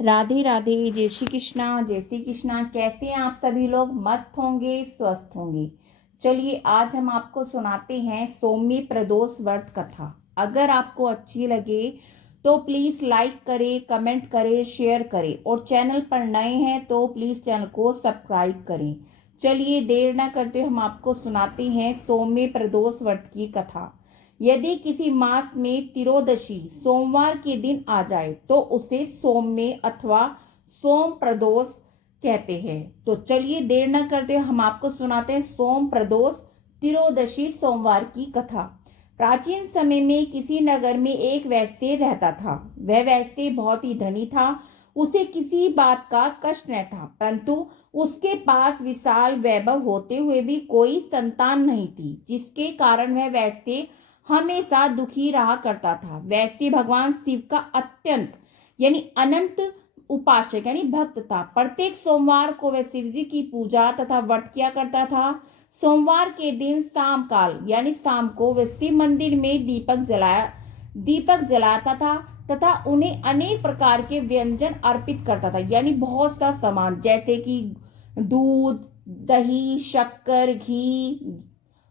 राधे राधे, जय श्री कृष्णा, जय श्री कृष्णा। कैसे हैं आप सभी लोग? मस्त होंगे, स्वस्थ होंगे। चलिए आज हम आपको सुनाते हैं सौम्य प्रदोष व्रत कथा। अगर आपको अच्छी लगे तो प्लीज लाइक करें, कमेंट करें, शेयर करें और चैनल पर नए हैं तो प्लीज चैनल को सब्सक्राइब करें। चलिए देर न करते हम आपको सुनाते हैं सौम्य प्रदोष व्रत की कथा। यदि किसी मास में तिरोदशी सोमवार के दिन आ जाए तो उसे सौम्य अथवा सोम प्रदोष कहते हैं। तो चलिए देर न करते हम आपको सुनाते हैं सोम प्रदोष तिरोदशी सोमवार की कथा। प्राचीन समय में किसी नगर में एक वैश्य रहता था। वह वैश्य बहुत ही धनी था। उसे किसी बात का कष्ट न था, परंतु उसके पास विशाल वैभव होते हुए भी कोई संतान नहीं थी, जिसके कारण वह वैश्य हमेशा दुखी रहा करता था। वैसे भगवान शिव का अत्यंत यानी अनंत उपासक यानी भक्त था। प्रत्येक सोमवार को वह शिव जी की पूजा तथा व्रत किया करता था। सोमवार के दिन शाम काल यानी शाम को वह शिव मंदिर में दीपक जलाता था तथा उन्हें अनेक प्रकार के व्यंजन अर्पित करता था, यानी बहुत सा सामान जैसे कि दूध, दही, शक्कर, घी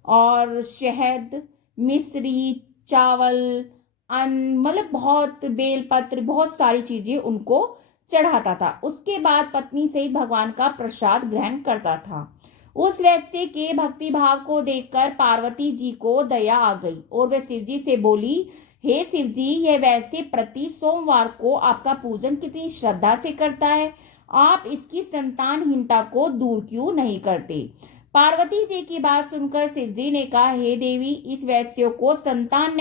और शहद, मिश्री, चावल, अन्न, मतलब बहुत बेलपत्र, बहुत सारी चीजें उनको चढ़ाता था। उसके बाद पत्नी सहित भगवान का प्रसाद ग्रहण करता था। उस वैश्य के भक्ति भाव को देखकर पार्वती जी को दया आ गई और वह शिव जी से बोली, हे शिव जी, यह वैश्य प्रति सोमवार को आपका पूजन कितनी श्रद्धा से करता है, आप इसकी संतानहीनता को दूर क्यों नहीं करते? पार्वती जी की बात सुनकर शिव जी ने कहा, हे देवी, इस वैश्य को संतान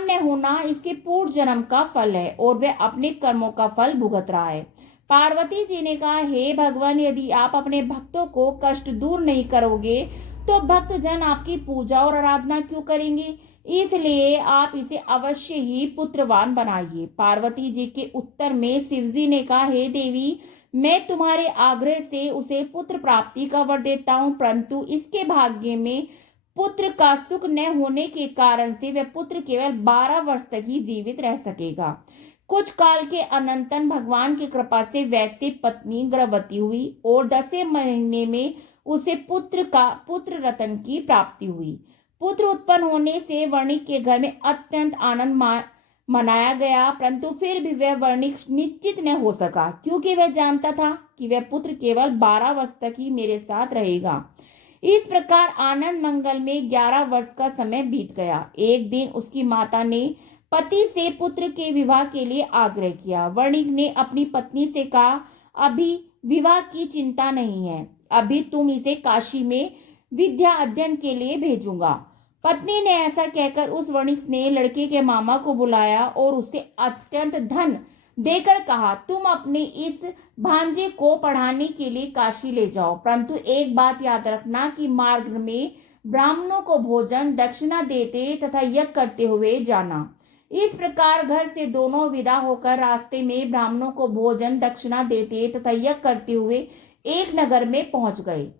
न होना इसके पूर्व जन्म का फल है और वह अपने कर्मों का फल भुगत रहा है। पार्वती जी ने कहा, हे भगवान, यदि आप अपने भक्तों को कष्ट दूर नहीं करोगे तो भक्त जन आपकी पूजा और आराधना क्यों करेंगे? इसलिए आप इसे अवश्य ही पुत्रवान बनाइए। पार्वती जी के उत्तर में शिव जी ने कहा, हे देवी, मैं तुम्हारे आग्रह से उसे पुत्र प्राप्ति का वर देता हूँ, परंतु इसके भाग्य में पुत्र का सुख न होने के कारण से वह पुत्र केवल 12 वर्ष तक ही जीवित रह सकेगा। कुछ काल के अनंतर भगवान की कृपा से वैसे पत्नी गर्भवती हुई और 10वें महीने में उसे पुत्र रतन की प्राप्ति हुई। पुत्र उत्पन्न होने से वर्णिक के घर में अत्यंत आनंद मनाया गया, परंतु फिर भी वह वर्णिक निश्चित न हो सका, क्योंकि वह जानता था कि वह पुत्र केवल 12 वर्ष तक ही मेरे साथ रहेगा। इस प्रकार आनंद मंगल में 11 वर्ष का समय बीत गया। एक दिन उसकी माता ने पति से पुत्र के विवाह के लिए आग्रह किया। वर्णिक ने अपनी पत्नी से कहा, अभी विवाह की चिंता नहीं है, अभी तुम इसे काशी में विद्या अध्ययन के लिए भेजूंगा। पत्नी ने ऐसा कहकर उस वर्णिक ने लड़के के मामा को बुलाया और उसे अत्यंत धन देकर कहा, तुम अपने इस भांजे को पढ़ाने के लिए काशी ले जाओ, परंतु एक बात याद रखना कि मार्ग में ब्राह्मणों को भोजन दक्षिणा देते तथा यज्ञ करते हुए जाना। इस प्रकार घर से दोनों विदा होकर रास्ते में ब्राह्मणों को भोजन दक्षिणा देते तथा यज्ञ करते हुए एक नगर में पहुंच गए।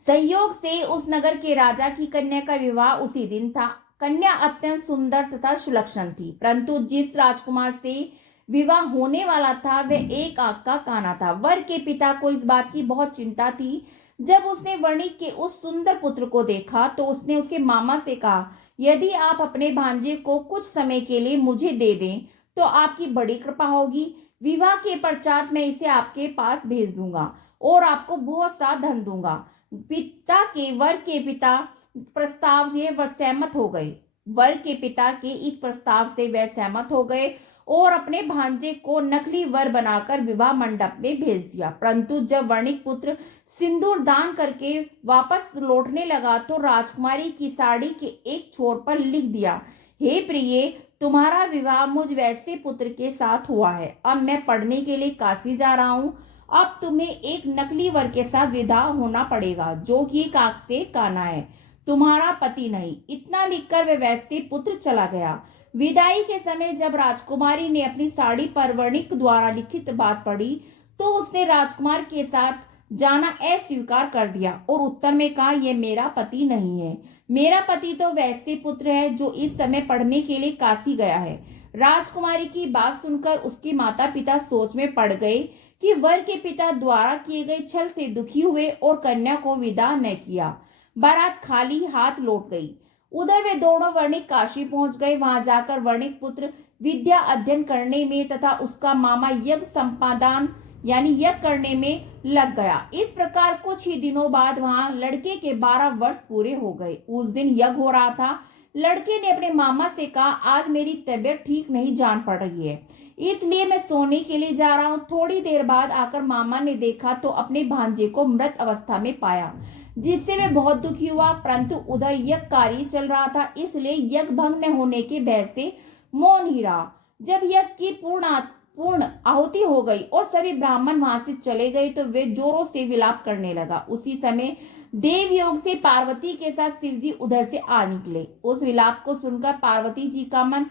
संयोग से उस नगर के राजा की कन्या का विवाह उसी दिन था। कन्या अत्यंत सुंदर तथा सुलक्षण थी, परंतु जिस राजकुमार से विवाह होने वाला था वह एक आंख का काना था। वर के पिता को इस बात की बहुत चिंता थी। जब उसने वर्णिक के उस सुंदर पुत्र को देखा तो उसने उसके मामा से कहा, यदि आप अपने भांजे को कुछ समय के लिए मुझे दे दें तो आपकी बड़ी कृपा होगी। विवाह के पश्चात मैं इसे आपके पास भेज दूंगा और आपको बहुत सा धन दूंगा। वर के पिता प्रस्ताव से वह सहमत हो गए। वर के पिता के इस प्रस्ताव से वह सहमत हो गए और अपने भांजे को नकली वर बनाकर विवाह मंडप में भेज दिया। परंतु जब वर्णिक पुत्र सिंदूर दान करके वापस लौटने लगा तो राजकुमारी की साड़ी के एक छोर पर लिख दिया, हे प्रिय, तुम्हारा विवाह मुझ वैसे पुत्र के साथ हुआ है। अब मैं पढ़ने के लिए काशी जा रहा हूँ। अब तुम्हें एक नकली वर के साथ विदा होना पड़ेगा, जो कि एक आंख से काना है, तुम्हारा पति नहीं। इतना लिखकर वह वैसे पुत्र चला गया। विदाई के समय जब राजकुमारी ने अपनी साड़ी पर वर्णिक द्वारा लिखित बात पढ़ी तो उसने राजकुमार के साथ जाना अस्वीकार कर दिया और उत्तर में कहा, यह मेरा पति नहीं है, मेरा पति तो वैसे पुत्र है जो इस समय पढ़ने के लिए काशी गया है। राजकुमारी की बात सुनकर उसकी माता पिता सोच में पड़ गए कि वर के पिता द्वारा किए गए छल से दुखी हुए और कन्या को विदा न किया। बारात खाली हाथ लौट गई। उधर वे दोनों वर्णिक काशी पहुंच गए। वहां जाकर वर्णिक पुत्र विद्या अध्ययन करने में तथा उसका मामा यज्ञ संपादन यानी यज्ञ करने में लग गया। इस प्रकार कुछ ही दिनों बाद वहां लड़के के 12 वर्ष पूरे हो गए। उस दिन यज्ञ हो रहा था। लड़के ने अपने मामा से कहा, आज मेरी तबीयत ठीक नहीं जान पड़ रही है, इसलिए मैं सोने के लिए जा रहा हूँ। थोड़ी देर बाद आकर मामा ने देखा तो अपने भांजे को मृत अवस्था में पाया, जिससे वे बहुत दुखी हुआ। परंतु उधर यज्ञ कार्य चल रहा था, इसलिए यज्ञ भंग न होने के भय से मौन ही रहा। जब यज्ञ की पूर्ण आहुति हो गई और सभी ब्राह्मण वहां से चले गए तो वे जोरों से विलाप करने लगा। उसी समय देव योग से पार्वती के साथ शिव जी उधर से आ निकले। उस विलाप को सुनकर पार्वती जी का मन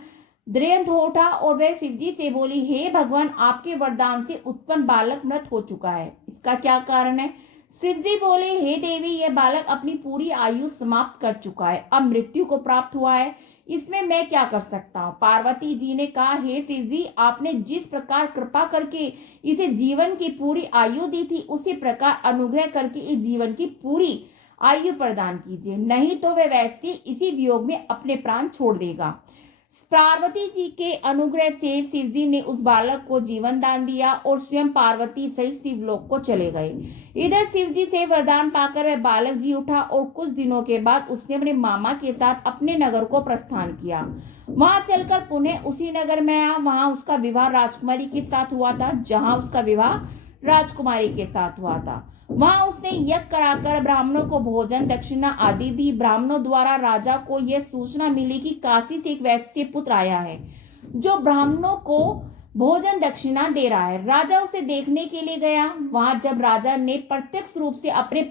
द्रवित हो उठा और वे शिव जी से बोली, हे भगवान, आपके वरदान से उत्पन्न बालक मृत हो चुका है, इसका क्या कारण है? शिव जी बोले, हे देवी, यह बालक अपनी पूरी आयु समाप्त कर चुका है, अब मृत्यु को प्राप्त हुआ है, इसमें मैं क्या कर सकता हूँ? पार्वती जी ने कहा, हे शिव जी, आपने जिस प्रकार कृपा करके इसे जीवन की पूरी आयु दी थी, उसी प्रकार अनुग्रह करके इस जीवन की पूरी आयु प्रदान कीजिए, नहीं तो वह वैसे इसी वियोग में अपने प्राण छोड़ देगा। पार्वती जी के अनुग्रह से शिव जी ने उस बालक को जीवन दान दिया और स्वयं पार्वती सहित शिवलोक को चले गए। इधर शिव जी से वरदान पाकर वह बालक जी उठा और कुछ दिनों के बाद उसने अपने मामा के साथ अपने नगर को प्रस्थान किया। वहां चलकर पुनः उसी नगर में आया। वहां उसका विवाह राजकुमारी के साथ हुआ था, जहां उसका विवाह राजकुमारी के साथ हुआ था। वहां उसने यज्ञ कराकर ब्राह्मणों को भोजन दक्षिणा आदि दी। ब्राह्मणों द्वारा राजा को यह सूचना मिली कि काशी से एक वैश्य पुत्र आया है जो ब्राह्मणों को भोजन दक्षिणा दे रहा है। राजा उसे देखने के लिए गया। वहां जब राजा ने प्रत्यक्ष रूप से अपने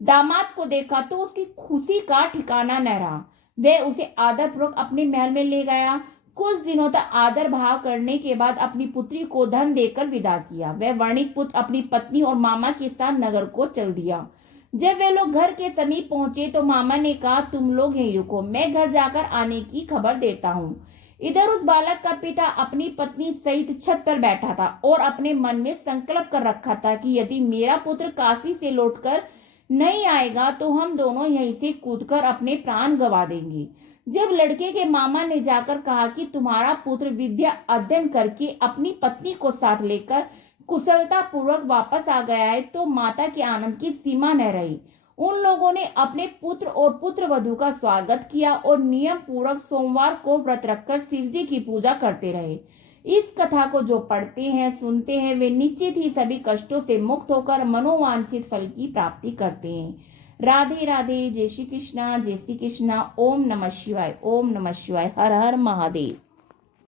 दामाद को देखा तो उसकी खुशी का ठिकाना न रहा। वह उसे आदर पूर्वक अपने महल में ले गया। कुछ दिनों तक आदर भाव करने के बाद अपनी पुत्री को धन देकर विदा किया। वह वर्णिक पुत्र अपनी पत्नी और मामा के साथ नगर को चल दिया। जब वे लोग घर के समीप पहुंचे तो मामा ने कहा, तुम लोग यहीं रुको, मैं घर जाकर आने की खबर देता हूँ। इधर उस बालक का पिता अपनी पत्नी सहित छत पर बैठा था और अपने मन में संकल्प कर रखा था कि यदि मेरा पुत्र काशी से लौटकर नहीं आएगा तो हम दोनों यहीं से कूदकर अपने प्राण गंवा देंगे। जब लड़के के मामा ने जाकर कहा कि तुम्हारा पुत्र विद्या अध्ययन करके अपनी पत्नी को साथ लेकर कुशलता पूर्वक वापस आ गया है तो माता के आनंद की सीमा न रही। उन लोगों ने अपने पुत्र और पुत्र वधू का स्वागत किया और नियम पूर्वक सोमवार को व्रत रखकर शिव जी की पूजा करते रहे। इस कथा को जो पढ़ते हैं, सुनते हैं, वे निश्चित ही सभी कष्टों से मुक्त होकर मनोवांछित फल की प्राप्ति करते हैं। राधे राधे। जय श्री कृष्णा, जय श्री कृष्णा। ओम नमः शिवाय, ओम नमः शिवाय। हर हर महादेव।